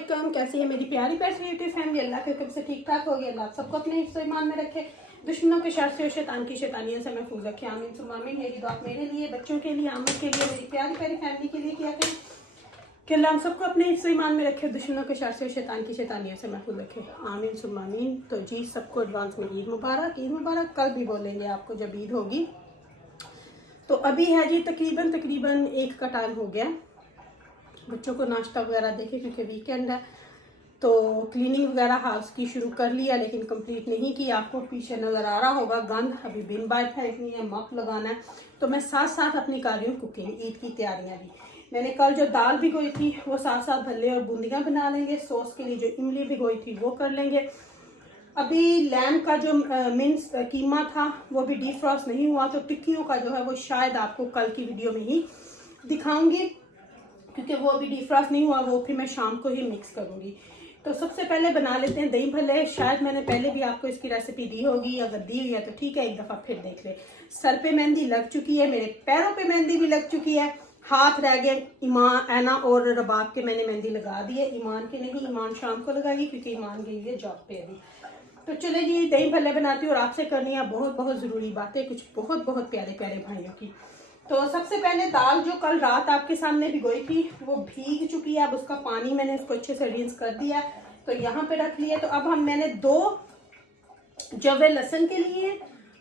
वालेकुम, कैसी है मेरी प्यारी प्यारी यूट्यूब फैमिली। अल्लाह के हुक्म से ठीक ठाक होगी। अल्लाह सबको अपने हिफ्ज़ ईमान में रखे, दुश्मनों के शर से और शैतान की शैतानियों से महफूज रखे। आमीन सुम्मा आमीन। यही दुआ मेरे लिए, बच्चों के लिए, आमिर के लिए, मेरी प्यारी प्यारी फैमिली के लिए किया करें कि अल्लाह हम सबको अपने हिफ्ज़ ईमान में रखे, दुश्मनों के शर से और शैतान की शैतानियों से महफूज रखे। आमीन सुम्मा आमीन। तो जी सबको एडवांस में ईद मुबारक। ईद मुबारक कल भी बोलेंगे आपको जब ईद होगी। तो अभी है जी तकरीबन 1 का टाइम हो गया। बच्चों को नाश्ता वगैरह देखे क्योंकि वीकेंड है, तो क्लीनिंग वगैरह हाउस की शुरू कर लिया लेकिन कंप्लीट नहीं की। आपको पीछे नज़र आ रहा होगा गंद, अभी बिन बार फेंकनी है, मप लगाना है। तो मैं साथ साथ अपनी कर रही हूँ कुकिंग, ईद की तैयारियाँ भी। मैंने कल जो दाल भिगोई थी वो साथ साथ भल्ले और बूंदियाँ बना लेंगे। सॉस के लिए जो इमली भिगोई थी वो कर लेंगे। अभी लैम्प का जो मिन्स कीमा था वो भी डीफ्रॉस्ट नहीं हुआ, तो टिक्कियों का जो है वो शायद आपको कल की वीडियो में ही दिखाऊंगी क्योंकि वो अभी डीफ्रॉस्ट नहीं हुआ, वो फिर मैं शाम को ही मिक्स करूंगी। तो सबसे पहले बना लेते हैं दही भल्ले। शायद मैंने पहले भी आपको इसकी रेसिपी दी होगी, अगर दी हुई है तो ठीक है, एक दफ़ा फिर देख ले। सर पे मेहंदी लग चुकी है, मेरे पैरों पे मेहंदी भी लग चुकी है, हाथ रह गए ईमान, ऐना और रबाब के मैंने मेहंदी लगा दी है। ईमान के नहीं, ईमान शाम को लगाएगी क्योंकि ईमान गई है जॉब पे अभी। तो चले जी दही भल्ले बनाती हूँ और आपसे करनी है बहुत बहुत ज़रूरी बातें, कुछ बहुत बहुत प्यारे प्यारे भाइयों की। तो सबसे पहले दाल जो कल रात आपके सामने भिगोई थी वो भीग चुकी है। अब उसका पानी मैंने इसको अच्छे से रिंस कर दिया, तो यहाँ पे रख लिया। तो अब मैंने 2 जवे लहसुन के लिए,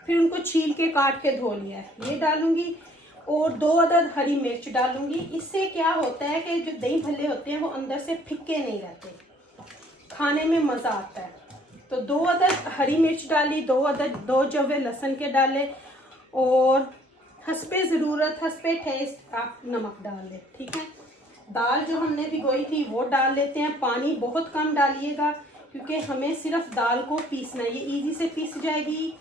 फिर उनको छील के काट के धो लिया है, ये डालूंगी। और 2 अदद हरी मिर्च डालूंगी। इससे क्या होता है कि जो दही भल्ले होते हैं वो अंदर से फिक्के नहीं रहते, खाने में मज़ा आता है। तो 2 अदद हरी मिर्च डाली, 2 जवे लहसुन के डाले, और हस्बे ज़रूरत, हस्बे टेस्ट आप नमक डाल दें, ठीक है। दाल जो हमने भिगोई थी वो डाल लेते हैं। पानी बहुत कम डालिएगा क्योंकि हमें सिर्फ दाल को पीसना है, ये इजी से पीस जाएगी।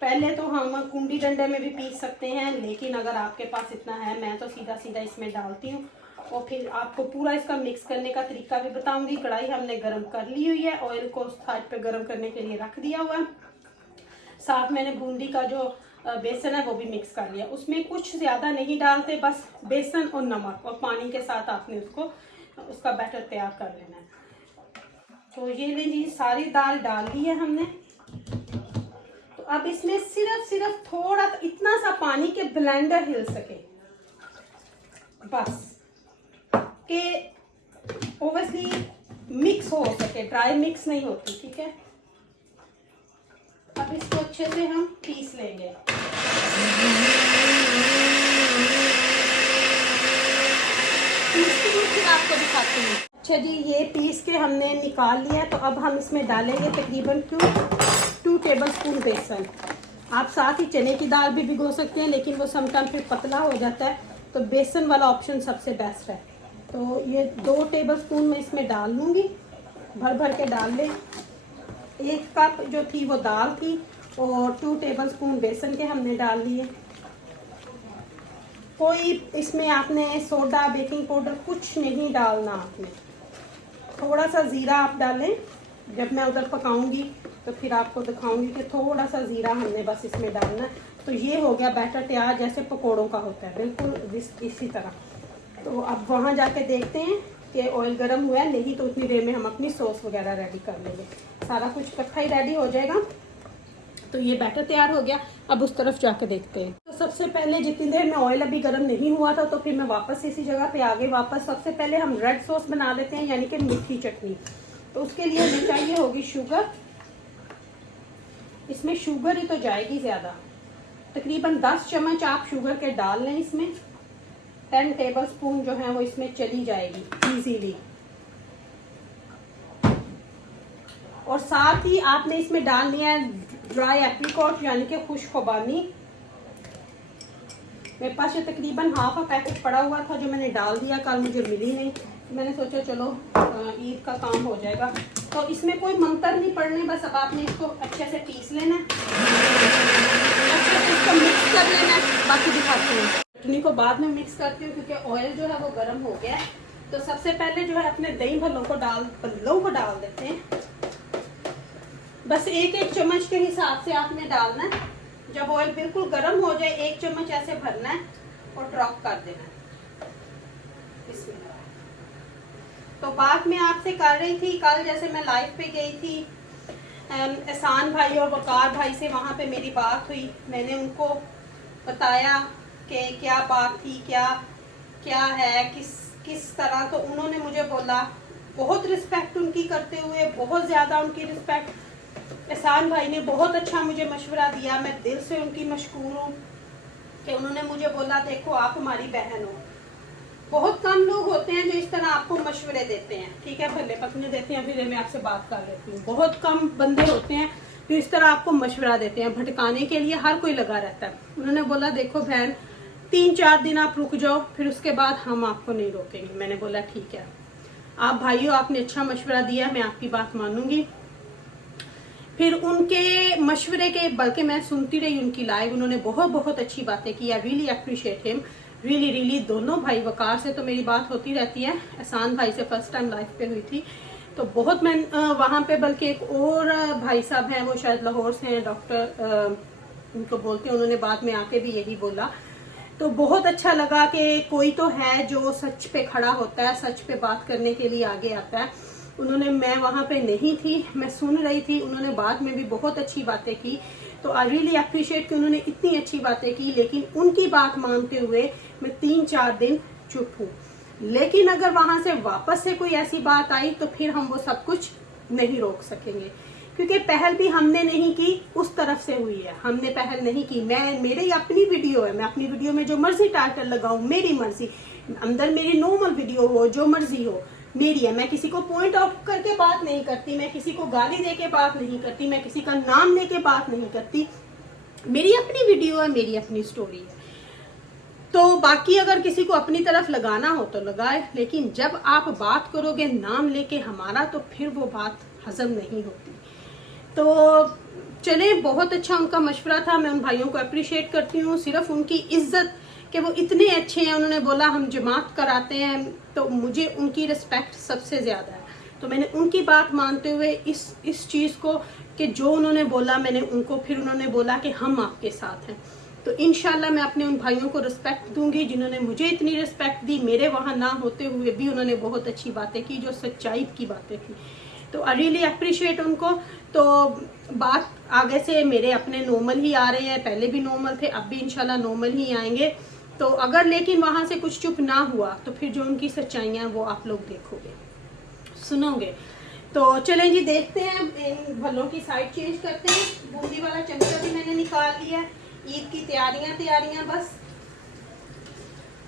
पहले तो हम कुंडी डंडे में भी पीस सकते हैं, लेकिन अगर आपके पास इतना है, मैं तो सीधा सीधा इसमें डालती हूँ। और फिर आपको पूरा इसका मिक्स करने का तरीका भी बताऊंगी। कढ़ाई हमने गरम कर ली हुई है, ऑयल को साइड पे गरम करने के लिए रख दिया हुआ है। साथ मैंने बूंदी का जो बेसन है वो भी मिक्स कर लिया। उसमें कुछ ज़्यादा नहीं डालते, बस बेसन और नमक और पानी के साथ आपने उसका बैटर तैयार कर लेना है। तो ये लीजिए सारी दाल डाल दी है हमने। तो अब इसमें सिर्फ थोड़ा इतना सा पानी के ब्लेंडर हिल सके, बस कि ओवरली मिक्स हो सके, ड्राई मिक्स नहीं होती, ठीक है। अब इसको अच्छे से हम पीस लेंगे। फिर आपको दिखाती हूँ। अच्छा जी, ये पीस के हमने निकाल लिया। तो अब हम इसमें डालेंगे तकरीबन 2 टेबलस्पून बेसन। आप साथ ही चने की दाल भी भिगो सकते हैं, लेकिन वो समटाइम फिर पतला हो जाता है, तो बेसन वाला ऑप्शन सबसे बेस्ट है। तो ये 2 टेबलस्पून मैं इसमें डाल लूँगी, भर के डाल लें। 1 कप जो थी वो दाल थी और 2 टेबलस्पून बेसन के हमने डाल लिए। कोई इसमें आपने सोडा, बेकिंग पाउडर कुछ नहीं डालना आपने। थोड़ा सा ज़ीरा आप डालें, जब मैं उधर पकाऊंगी तो फिर आपको दिखाऊंगी कि थोड़ा सा ज़ीरा हमने बस इसमें डालना। तो ये हो गया बैटर तैयार, जैसे पकोड़ों का होता है, बिल्कुल इसी तरह। तो अब वहाँ जाके देखते हैं कि ऑयल गर्म हुआ है, नहीं तो उतनी देर में हम अपनी सॉस वगैरह रेडी कर लेंगे। सारा कुछ इकट्ठा ही रेडी हो जाएगा। तो ये बैटर तैयार हो गया, अब उस तरफ जाके देखते हैं। तो सबसे पहले जितनी देर में ऑयल अभी गर्म नहीं हुआ था, तो फिर मैं वापस इसी जगह पे आ गई वापस। सबसे पहले हम रेड सॉस बना लेते हैं, यानी कि मीठी चटनी। तो उसके लिए हमें चाहिए होगी शुगर। इसमें शुगर ही तो जाएगी ज़्यादा, तकरीबन 10 चम्मच आप शुगर के डाल लें इसमें। 10 टेबलस्पून जो है वो इसमें चली जाएगी इजीली। और साथ ही आपने इसमें डाल लिया है ड्राई एप्रिकॉट, यानी कि खुश्क खुबानी। मेरे पास ये तकरीबन हाफ पैकेट पड़ा हुआ था जो मैंने डाल दिया, कल मुझे मिली नहीं, मैंने सोचा चलो ईद का काम हो जाएगा। तो इसमें कोई मंतर नहीं पड़ने, बस अब आपने इसको अच्छे से पीस लेना है, अच्छे से इसको मिक्स कर लेना है। बाकी दिखाती हूँ, चटनी को बाद में मिक्स करती हूँ क्योंकि ऑयल जो है वो गर्म हो गया है। तो सबसे पहले जो है अपने दही भल्लों को डाल देते हैं। बस 1-1 चम्मच के हिसाब से आपने डालना है। जब ऑयल बिल्कुल गर्म हो जाए 1 चम्मच ऐसे भरना है और ड्रॉप कर देना है। इसमें तो बात मैं आपसे कर रही थी, कल जैसे मैं लाइव पे गई थी, एहसान भाई और वकार भाई से वहाँ पे मेरी बात हुई। मैंने उनको बताया कि क्या बात थी, क्या क्या है, किस तरह। तो उन्होंने मुझे बोला, बहुत रिस्पेक्ट उनकी करते हुए, बहुत ज़्यादा उनकी रिस्पेक्ट। एहसान भाई ने बहुत अच्छा मुझे मशवरा दिया, मैं दिल से उनकी मशकूर हूँ कि उन्होंने मुझे बोला देखो आप हमारी बहन हो। बहुत कम लोग होते हैं जो इस तरह आपको मशवरे देते हैं, ठीक है, भले पत्नी देते हैं। अभी मैं आपसे बात कर लेती हूँ। बहुत कम बंदे होते हैं जो इस तरह आपको मशवरा देते हैं, भटकाने के लिए हर कोई लगा रहता है। उन्होंने बोला देखो बहन 3-4 दिन आप रुक जाओ, फिर उसके बाद हम आपको नहीं रोकेंगे। मैंने बोला ठीक है, आप भाइयों आपने अच्छा मशवरा दिया, मैं आपकी बात मानूंगी। फिर उनके मशवरे के, बल्कि मैं सुनती रही उनकी लाइव, उन्होंने बहुत बहुत अच्छी बातें की। I really appreciate him, really. दोनों भाई, वकार से तो मेरी बात होती रहती है, एहसान भाई से फर्स्ट टाइम लाइव पे हुई थी। तो बहुत मैं वहाँ पे, बल्कि एक और भाई साहब हैं, वो शायद लाहौर से हैं, डॉक्टर उनको बोलते हैं, उन्होंने बाद में आके भी यही बोला। तो बहुत अच्छा लगा कि कोई तो है जो सच पे खड़ा होता है, सच पे बात करने के लिए आगे आता है। उन्होंने, मैं वहाँ पे नहीं थी, मैं सुन रही थी, उन्होंने बाद में भी बहुत अच्छी बातें की। तो आई रियली अप्रिशिएट कि उन्होंने इतनी अच्छी बातें की, लेकिन उनकी बात मानते हुए मैं 3-4 दिन चुप हूँ। लेकिन अगर वहां से वापस से कोई ऐसी बात आई तो फिर हम वो सब कुछ नहीं रोक सकेंगे, क्योंकि पहल भी हमने नहीं की, उस तरफ से हुई है, हमने पहल नहीं की। मेरी अपनी वीडियो है, मैं अपनी वीडियो में जो मर्जी टाइटल लगाऊं, मेरी मर्जी, अंदर मेरी नॉर्मल वीडियो हो, जो मर्जी हो, मेरी है। मैं किसी को पॉइंट आउट करके बात नहीं करती, मैं किसी को गाली दे के बात नहीं करती, मैं किसी का नाम लेके बात नहीं करती। मेरी अपनी वीडियो है, मेरी अपनी स्टोरी है। तो बाकी अगर किसी को अपनी तरफ लगाना हो तो लगाए, लेकिन जब आप बात करोगे नाम लेके हमारा, तो फिर वो बात हजम नहीं होती। तो चले, बहुत अच्छा उनका मशवरा था, मैं उन भाइयों को अप्रिशिएट करती हूँ। सिर्फ उनकी इज्जत कि वो इतने अच्छे हैं, उन्होंने बोला हम जमात कराते हैं, तो मुझे उनकी रिस्पेक्ट सबसे ज़्यादा है। तो मैंने उनकी बात मानते हुए इस चीज़ को, कि जो उन्होंने बोला मैंने उनको, फिर उन्होंने बोला कि हम आपके साथ हैं। तो इंशाल्लाह मैं अपने उन भाइयों को रिस्पेक्ट दूंगी जिन्होंने मुझे इतनी रिस्पेक्ट दी। मेरे वहाँ ना होते हुए भी उन्होंने बहुत अच्छी बातें की, जो सच्चाई की बातें थी। तो आई रियली अप्रिशिएट उनको। तो बात आगे से मेरे अपने नॉर्मल ही आ रहे हैं, पहले भी नॉर्मल थे, अब भी इंशाल्लाह नॉर्मल ही आएंगे। तो अगर लेकिन वहाँ से कुछ चुप ना हुआ तो फिर जो उनकी सच्चाइयाँ वो आप लोग देखोगे, सुनोगे। तो चलें जी, देखते हैं, इन भलों की साइड चेंज करते हैं। बूंदी वाला चमचा भी मैंने निकाल लिया। ईद की तैयारियां बस।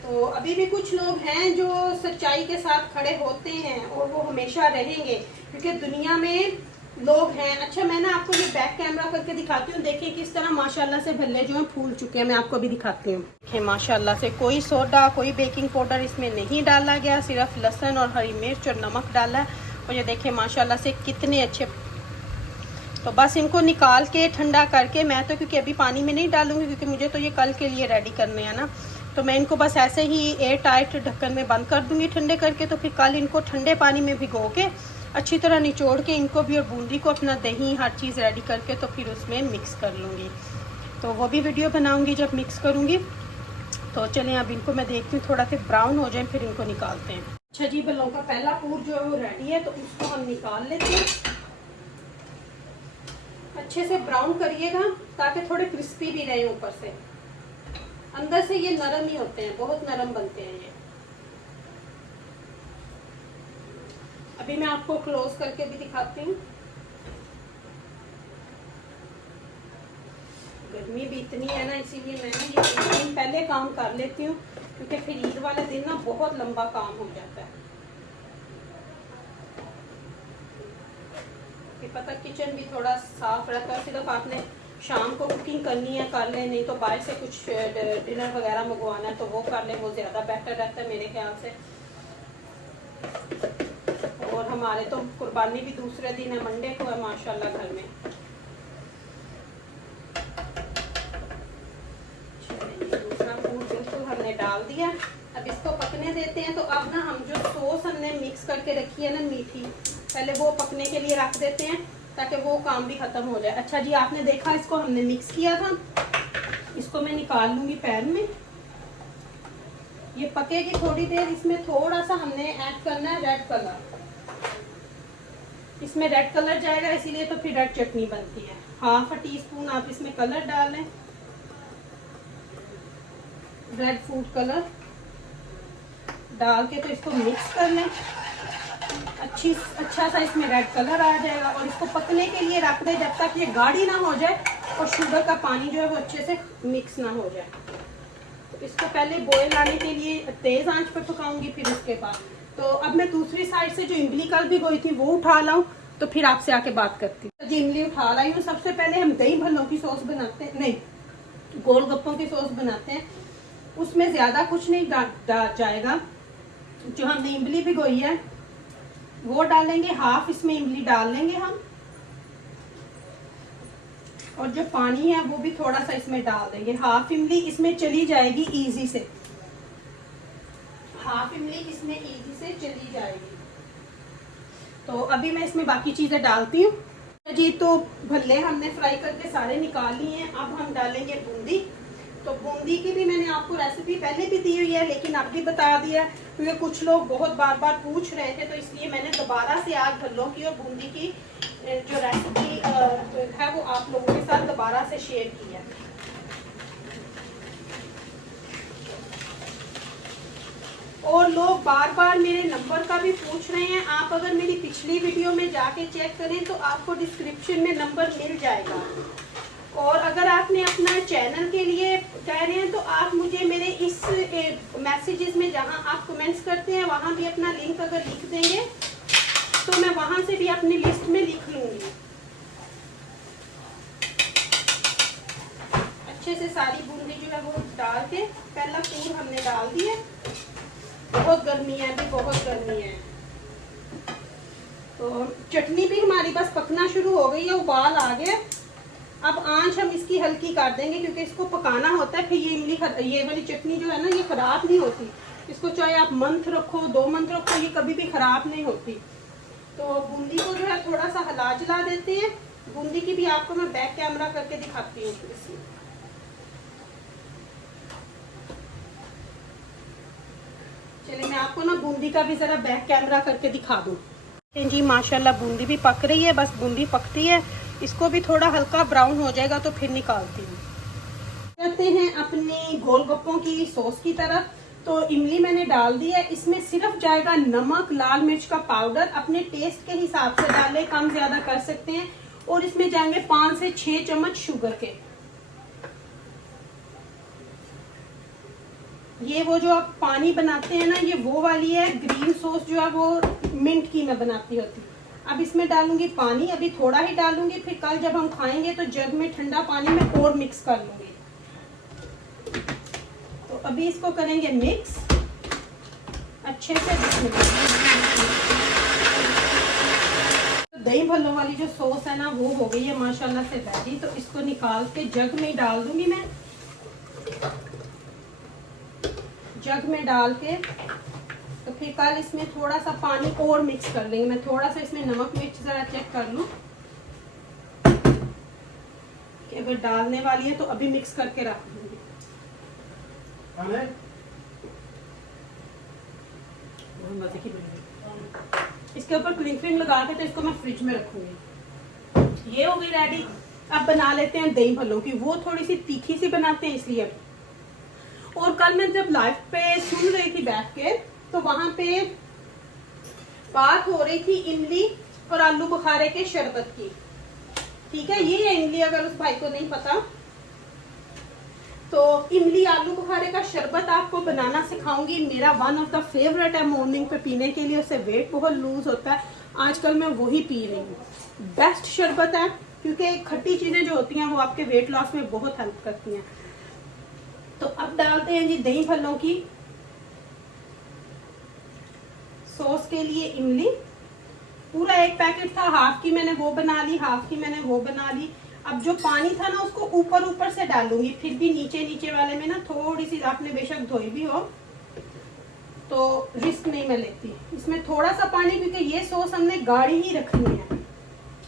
तो अभी भी कुछ लोग हैं जो सच्चाई के साथ खड़े होते हैं और वो हमेशा रहेंगे, क्योंकि दुनिया में लोग हैं। अच्छा, मैं ना आपको ये बैक कैमरा करके दिखाती हूँ। देखिए किस तरह माशाल्लाह से भल्ले जो हैं फूल चुके हैं। मैं आपको अभी दिखाती हूँ। देखिए माशाल्लाह से कोई सोडा, कोई बेकिंग पाउडर इसमें नहीं डाला गया, सिर्फ लहसुन और हरी मिर्च और नमक डाला है। और ये देखिए माशाल्लाह से कितने अच्छे। तो बस इनको निकाल के ठंडा करके, मैं तो क्योंकि अभी पानी में नहीं डालूंगी, क्योंकि मुझे तो ये कल के लिए रेडी करने हैं ना। तो मैं इनको बस ऐसे ही एयर टाइट ढक्कन में बंद कर दूंगी ठंडे करके। तो फिर कल इनको ठंडे पानी में भिगो के अच्छी तरह निचोड़ के इनको भी और बूंदी को, अपना दही, हर चीज़ रेडी करके तो फिर उसमें मिक्स कर लूँगी। तो वो भी वीडियो बनाऊँगी जब मिक्स करूँगी। तो चलें अब इनको मैं देखती हूँ थोड़ा फिर ब्राउन हो जाए, फिर इनको निकालते हैं। अच्छा जी, बल्लों का पहला पूर जो है वो रेडी है, तो उसको हम निकाल लेते हैं। अच्छे से ब्राउन करिएगा ताकि थोड़े क्रिस्पी भी रहे ऊपर से। अंदर से ये नरम ही होते हैं, बहुत नरम बनते हैं ये। अभी मैं आपको क्लोज करके भी दिखाती हूँ। गर्मी भी इतनी है ना, इसीलिए मैं ना ये 1 दिन पहले काम कर लेती हूँ, क्योंकि फिर ईद वाले दिन ना बहुत लंबा काम हो जाता है। फिर पता किचन भी थोड़ा साफ रहता है। सिर्फ आपने शाम को कुकिंग करनी है कर ले, नहीं तो बाहर से कुछ डिनर वगैरह मंगवाना है तो वो कर ले, वो ज़्यादा बेटर रहता है मेरे ख्याल से। और हमारे तो कुर्बानी भी दूसरे दिन है, मंडे को है माशाल्लाह घर में। दूसरा फूड बिल्कुल हमने डाल दिया। अब इसको पकने देते हैं। तो अब ना हम जो सॉस हमने मिक्स करके रखी है ना मीठी, पहले वो पकने के लिए रख देते हैं ताकि वो काम भी खत्म हो जाए। अच्छा जी, आपने देखा इसको हमने मिक्स किया था, इसको मैं निकाल लूंगी पैन में। ये पकेगी थोड़ी देर। इसमें थोड़ा सा हमने ऐड करना है रेड कलर, इसमें रेड कलर जाएगा, इसीलिए तो फिर रेड चटनी बनती है। 1/2 टीस्पून आप इसमें कलर डाल लें, रेड फूड कलर डाल के तो इसको मिक्स कर लें। अच्छा सा इसमें रेड कलर आ जाएगा और इसको पकने के लिए रख दें जब तक ये गाढ़ी ना हो जाए और शुगर का पानी जो है वो अच्छे से मिक्स ना हो जाए। तो इसको पहले बॉयल आने के लिए तेज आंच पर पकाऊंगी, फिर उसके बाद। तो अब मैं दूसरी साइड से जो इमली कल भी गई थी वो उठा लाऊं, तो फिर आपसे आके बात करती हूँ। जी इमली उठा लाई हूँ। सबसे पहले हम दही भल्लों की सॉस बनाते हैं, नहीं गोलगप्पों की सॉस बनाते हैं। उसमें ज्यादा कुछ नहीं जाएगा। जो हमने इमली भिगोई है वो डालेंगे, 1/2 इसमें इमली डाल लेंगे हम, और जो पानी है वो भी थोड़ा सा इसमें डाल देंगे। 1/2 इमली इसमें चली जाएगी इजी से, 1/2 इमली इसमें इजी से चली जाएगी। तो अभी मैं इसमें बाकी चीजें डालती हूँ जी। तो भल्ले हमने फ्राई करके सारे निकाल लिए हैं। अब हम डालेंगे बूंदी। तो बूंदी की भी मैंने आपको रेसिपी पहले भी दी हुई है, लेकिन अब भी बता दिया क्योंकि कुछ लोग बहुत बार बार पूछ रहे थे, तो इसलिए मैंने दोबारा से आज भल्लों की और बूंदी की जो रेसिपी है वो आप लोगों के साथ दोबारा से शेयर की है। और लोग बार बार मेरे नंबर का भी पूछ रहे हैं। आप अगर मेरी पिछली वीडियो में जाके चेक करें तो आपको डिस्क्रिप्शन में नंबर मिल जाएगा। और अगर आपने अपना चैनल के लिए कह रहे हैं तो आप मुझे मेरे इस मैसेजेस में जहां आप कमेंट्स करते हैं वहां भी अपना लिंक अगर लिख देंगे तो मैं वहां से भी अपनी लिस्ट में लिख लूंगी। अच्छे से सारी बूंदी जो है वो डाल के पहला पूर हमने डाल दिया। बहुत गर्मी है अभी, बहुत गर्मी है। तो चटनी भी हमारी बस पकना शुरू हो गई है, उबाल आ गया। अब आंच हम इसकी हल्की कर देंगे क्योंकि इसको पकाना होता है। फिर ये वाली चटनी जो है ना ये खराब नहीं होती। इसको चाहे आप मंथ रखो 2 मंथ रखो, ये कभी भी खराब नहीं होती। तो बूंदी को जो है थोड़ा सा हिला जुला देते हैं। बूंदी की भी आपको मैं बैक कैमरा करके दिखाती हूँ। चलिए मैं आपको ना बूंदी का भी जरा बैक कैमरा करके दिखा दूँ। जी माशाल्लाह बूंदी भी पक रही है, बस बूंदी पकती है। इसको भी थोड़ा हल्का ब्राउन हो जाएगा तो फिर निकालती हूँ। करते हैं अपनी गोलगप्पों की सॉस की तरफ। तो इमली मैंने डाल दी है, इसमें सिर्फ जाएगा नमक, लाल मिर्च का पाउडर, अपने टेस्ट के हिसाब से डालें, कम ज्यादा कर सकते हैं। और इसमें जाएंगे 5 से 6 चम्मच शुगर के। ये वो जो आप पानी बनाते हैं ना ये वो वाली है। ग्रीन सॉस जो है वो मिंट की मैं बनाती होती। अब इसमें डालूंगी पानी, अभी थोड़ा ही डालूंगी, फिर कल जब हम खाएंगे तो जग में ठंडा पानी में और मिक्स कर लूंगी। तो अभी इसको करेंगे मिक्स अच्छे से। दही भल्लों वाली जो सॉस है ना वो हो गई है माशाल्लाह से रेडी। तो इसको निकाल के जग में डाल दूंगी मैं। जग में डाल के तो फिर कल इसमें थोड़ा सा पानी और मिक्स कर देंगे। मैं थोड़ा सा इसमें नमक मिर्च जरा चेक कर लूं कि अगर डालने वाली है तो अभी मिक्स करके रख दूंगी। इसके ऊपर क्लिंग लगा के तो इसको मैं फ्रिज में रखूंगी। ये हो गई रेडी। अब बना लेते हैं दही भल्लों की। वो थोड़ी सी तीखी सी बनाते हैं इसलिए। और कल मैं जब लाइव पे सुन रही थी बैठ के तो वहां पे बात हो रही थी इमली और आलू बुखारे के शरबत की। ठीक है, ये है इमली, अगर उस भाई को नहीं पता तो इमली आलू बुखारे का शरबत आपको बनाना सिखाऊंगी। मेरा वन ऑफ द फेवरेट है मॉर्निंग पे पीने के लिए। उससे वेट बहुत लूज होता है। आजकल मैं वही पी रही हूँ। बेस्ट शरबत है क्योंकि खट्टी चीजें जो होती हैं वो आपके वेट लॉस में बहुत हेल्प करती हैं। तो अब डालते हैं जी दही भल्लों की सॉस के लिए इमली। पूरा 1 पैकेट था, हाफ की मैंने वो बना ली, हाफ की मैंने वो बना ली। अब जो पानी था ना उसको ऊपर ऊपर से डालूंगी। फिर भी नीचे नीचे वाले में ना थोड़ी सी, आपने बेशक धोई भी हो तो रिस्क नहीं मैं लेती। इसमें थोड़ा सा पानी, क्योंकि ये सॉस हमने गाढ़ी ही रखनी है।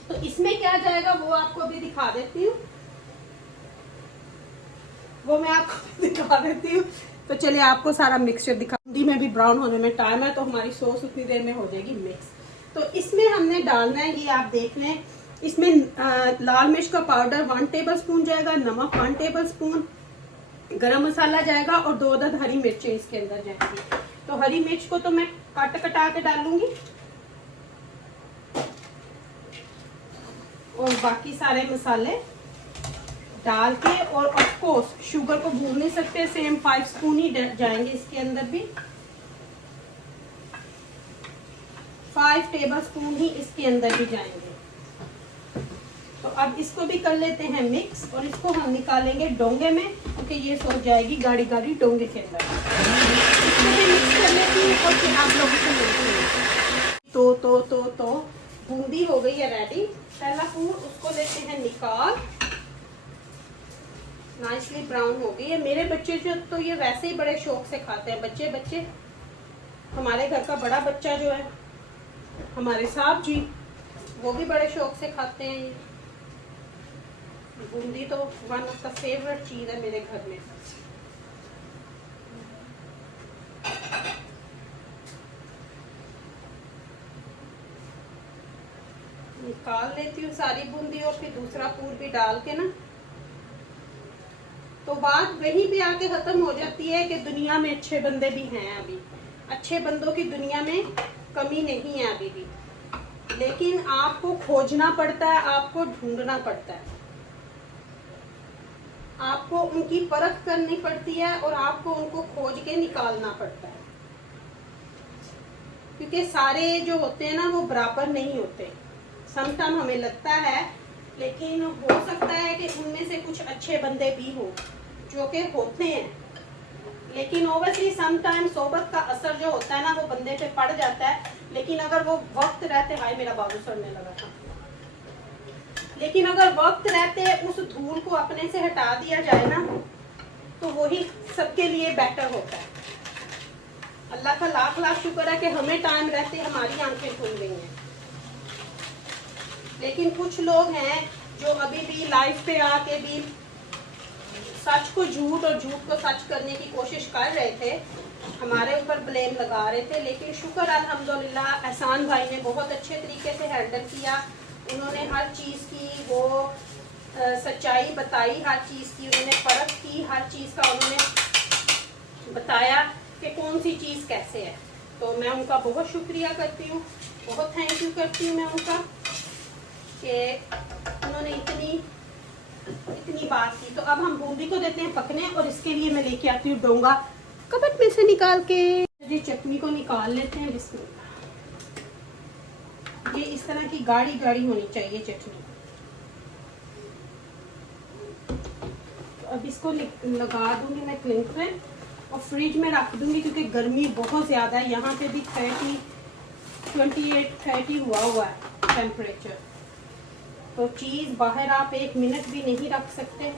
तो इसमें क्या जाएगा वो आपको अभी दिखा देती हूँ। तो चलिए आपको सारा मिक्सचर दिखा। बूंदी में भी ब्राउन होने में टाइम है, तो हमारी सॉस उतनी देर में हो जाएगी मिक्स। तो इसमें हमने डालना है, ये आप देख लें, इसमें लाल मिर्च का पाउडर 1 टेबल स्पून जाएगा, नमक 1 टेबल स्पून, गरम मसाला जाएगा और 2 अदद हरी मिर्चें इसके अंदर जाएंगी। तो हरी मिर्च को तो मैं कटा के डालूंगी और बाकी सारे मसाले डाल के, और ऑफ कोर्स शुगर को भूल नहीं सकते, सेम 5 स्पून ही जाएंगे इसके अंदर भी, 5 टेबल स्पून ही इसके अंदर भी जाएंगे। तो अब इसको भी कर लेते हैं मिक्स, और इसको हम निकालेंगे डोंगे में, क्योंकि ये सो जाएगी गाढ़ी गाढ़ी डोंगे के अंदर। इसको भी मिक्स कर लेती हूँ और फिर आप लोगों से मिलती हूँ। तो बूंदी हो गई है रेडी। पहला पूर उसको लेते हैं निकाल, नाइसली ब्राउन हो गई है। मेरे बच्चे जो तो ये वैसे ही बड़े शौक से खाते हैं, बच्चे हमारे घर का बड़ा बच्चा जो है, हमारे साहब जी, वो भी बड़े शौक से खाते हैं। ये बूंदी तो वन ऑफ द फेवरेट चीज है मेरे घर में। निकाल लेती हूँ सारी बूंदी और फिर दूसरा पूर भी डाल के ना, तो बात वहीं पे आके खत्म हो जाती है कि दुनिया में अच्छे बंदे भी हैं। अभी अच्छे बंदों की दुनिया में कमी नहीं है अभी भी, लेकिन आपको खोजना पड़ता है, आपको ढूंढना पड़ता है, आपको उनकी परख करनी पड़ती है और आपको उनको खोज के निकालना पड़ता है, क्योंकि सारे जो होते हैं ना वो बराबर नहीं होते। समटाइम हमें लगता है, लेकिन हो सकता है कि उनमें से कुछ अच्छे बंदे भी हो जो कि होते हैं, लेकिन ओवरली समटाइम सोबत का असर जो होता है ना वो बंदे पे पड़ जाता है। लेकिन अगर वो वक्त रहते, हाय मेरा बाबू सड़ने लगा था, लेकिन अगर वक्त रहते उस धूल को अपने से हटा दिया जाए ना, तो वही सबके लिए बेटर होता है। अल्लाह का लाख लाख शुक्र है कि हमें टाइम रहते हमारी आंखें खुल गई हैं। लेकिन कुछ लोग हैं जो अभी भी लाइफ पे आके भी सच को झूठ और झूठ को सच करने की कोशिश कर रहे थे, हमारे ऊपर ब्लेम लगा रहे थे। लेकिन शुक्र अल्हम्दुलिल्लाह एहसान भाई ने बहुत अच्छे तरीके से हैंडल किया। उन्होंने हर चीज़ की वो सच्चाई बताई, हर चीज़ की उन्होंने परख की, हर चीज़ का उन्होंने बताया कि कौन सी चीज़ कैसे है। तो मैं उनका बहुत शुक्रिया करती हूँ, बहुत थैंक यू करती हूँ मैं उनका कि उन्होंने इतनी बात की। तो अब हम बूंदी को देते हैं पकने, और इसके लिए मैं लेके आती हूँ डोंगा कबट में से निकाल के। जी चटनी को निकाल लेते हैं। ये इस तरह की गाढ़ी गाढ़ी होनी चाहिए चटनी। तो अब इसको लगा दूंगी मैं क्लिंग पे और फ्रिज में रख दूंगी, क्योंकि गर्मी बहुत ज़्यादा है। यहाँ पे भी 28-30 हुआ है टेम्परेचर। तो चीज़ बाहर आप 1 मिनट भी नहीं रख सकते।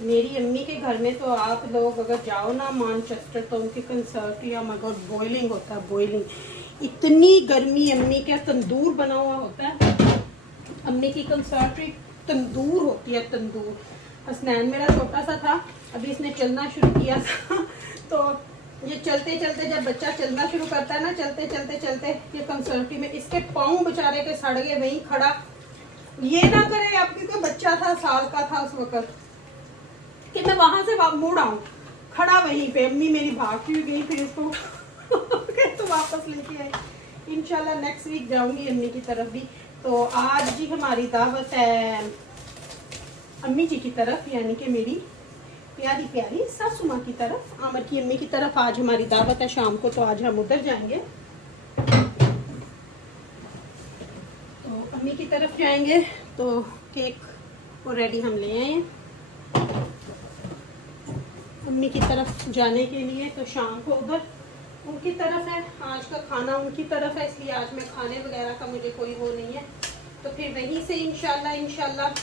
मेरी अम्मी के घर में तो आप लोग अगर जाओ ना मैनचेस्टर, तो उनकी कंसर्टी माय गॉड बॉइलिंग होता है, बॉइलिंग। इतनी गर्मी, अम्मी का तंदूर बना हुआ होता है। अम्मी की कंसर्टी तंदूर होती है, तंदूर। हसनैन मेरा छोटा सा था, अभी इसने चलना शुरू किया था। तो ये चलते चलते, जब बच्चा चलना शुरू करता है ना, चलते चलते चलते ये कंसर्टी में इसके पाँव बेचारे के सड़ गए वहीं खड़ा। ये ना करे अब, क्योंकि बच्चा था, साल का था उस वक्त, कि मैं वहां से मुड़ आऊं, खड़ा वहीं पे। अम्मी मेरी भागती हुई गई, फिर इसको तो वापस लेके आई। इंशाल्लाह नेक्स्ट वीक जाऊंगी अम्मी की तरफ भी। तो आज जी हमारी दावत है अम्मी जी की तरफ, यानी कि मेरी प्यारी प्यारी सासू माँ की तरफ, आमर की अम्मी की तरफ आज हमारी दावत है शाम को। तो आज हम उधर जाएंगे, तो अम्मी की तरफ जाएंगे। तो केक ऑलरेडी हम ले आए हैं अम्मी की तरफ जाने के लिए। तो शाम को उधर उनकी तरफ है, आज का खाना उनकी तरफ है, इसलिए आज मैं खाने वगैरह का मुझे कोई वो नहीं है। तो फिर वहीं से इंशाल्लाह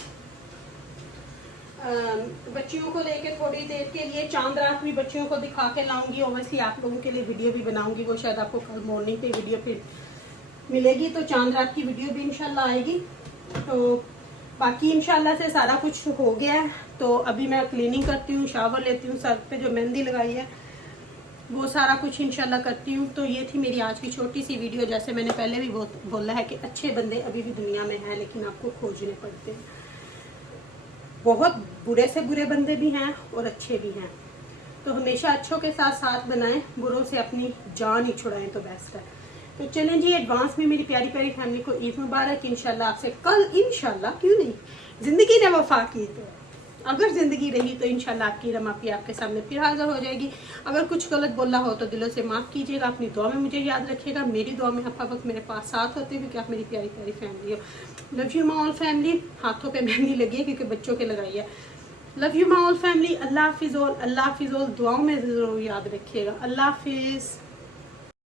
बच्चियों को लेके थोड़ी देर के लिए चांद रात भी बच्चियों को दिखा के लाऊंगी। ओवैसली आप लोगों के लिए वीडियो भी बनाऊंगी, वो शायद आपको कल मॉर्निंग पे वीडियो फिर मिलेगी। तो चांद रात की वीडियो भी इंशाल्लाह आएगी। तो बाकी इंशाल्लाह से सारा कुछ हो गया है। तो अभी मैं क्लीनिंग करती हूँ, शावर लेती हूँ, सर पे जो मेहंदी लगाई है वो सारा कुछ इंशाल्लाह करती हूँ। तो ये थी मेरी आज की छोटी सी वीडियो। जैसे मैंने पहले भी बोला है कि अच्छे बंदे अभी भी दुनिया में हैं, लेकिन आपको खोजने पड़ते हैं। बहुत बुरे से बुरे बंदे भी हैं और अच्छे भी हैं, तो हमेशा अच्छों के साथ साथ बनाएं, बुरों से अपनी जान ही छुड़ाएं तो बेस्ट है। तो चलें जी, एडवांस में मेरी प्यारी प्यारी फैमिली को ईद मुबारक। इंशाल्लाह आपसे कल, इंशाल्लाह क्यों नहीं, जिंदगी ने वफा की तो अगर जिंदगी रही तो इंशाल्लाह आपकी रमापी आपके सामने फिर हाजिर हो जाएगी। अगर कुछ गलत बोला हो तो दिलों से माफ़ कीजिएगा, अपनी दुआ में मुझे याद रखिएगा। मेरी दुआ में आप वक्त मेरे पास साथ होते हुए कि आप मेरी प्यारी प्यारी फैमिली हो। Love you my all family. हाथों पे मेहंदी लगी है क्योंकि बच्चों के लगाई है। Love you my all family. अल्लाह हाफिज़ ऑल, अल्लाह हाफिज़ ऑल। दुआओं में ज़रूर याद रखिएगा। अल्लाह हाफिज़।